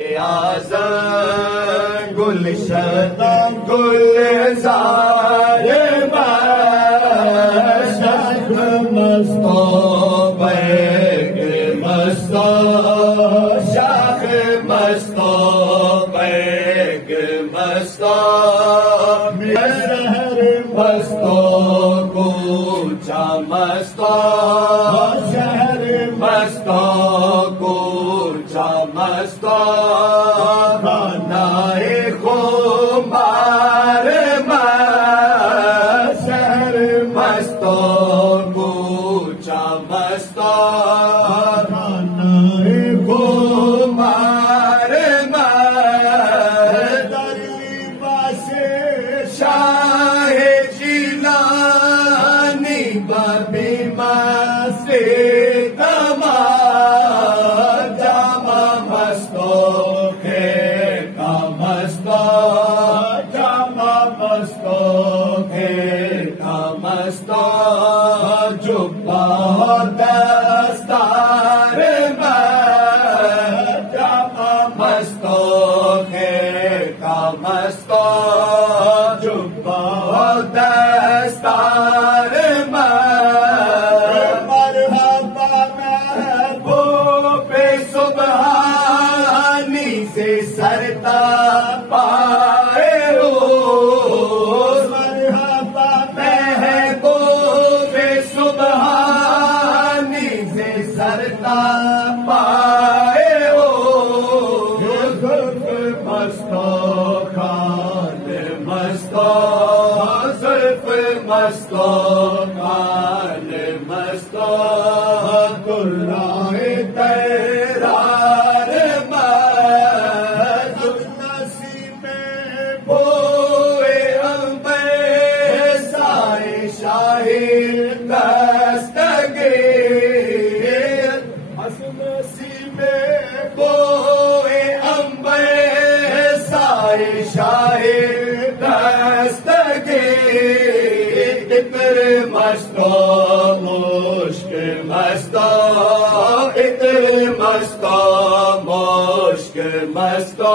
आज़म गुलशन गुलजार मस्त मस्तो बैग मस्तो शाख मस्तो बैग मस्तो शहर मस्तो कूचा मस्तो शहर मस्तो कूचा मस्तो खानाए खुमार शहर मस्तो कूचा मस्तो खानाए खुमार दरबासे शाह जिलानी बबी से जामा मस्तो खेका मस्तो जामा मस्तो खेका मस्तो जुब्बा दस्तार जामा मस्तो खेका मस्तो जुब्बा दस्तार सुबहानी से सरता पाए हो मरहबा महबूबे सुबहानी से सरता पाए हो जुल्फ मस्तो खान मस्तो जुल्फ मस्तो खान मस्तो कुर्राए तेरा दस्तगीर हसनसी में बोए अंबर साए शाहे दस्तगीर इतर मस्तो मुश्क मस्तो इतर मस्तो मुश्क मस्तो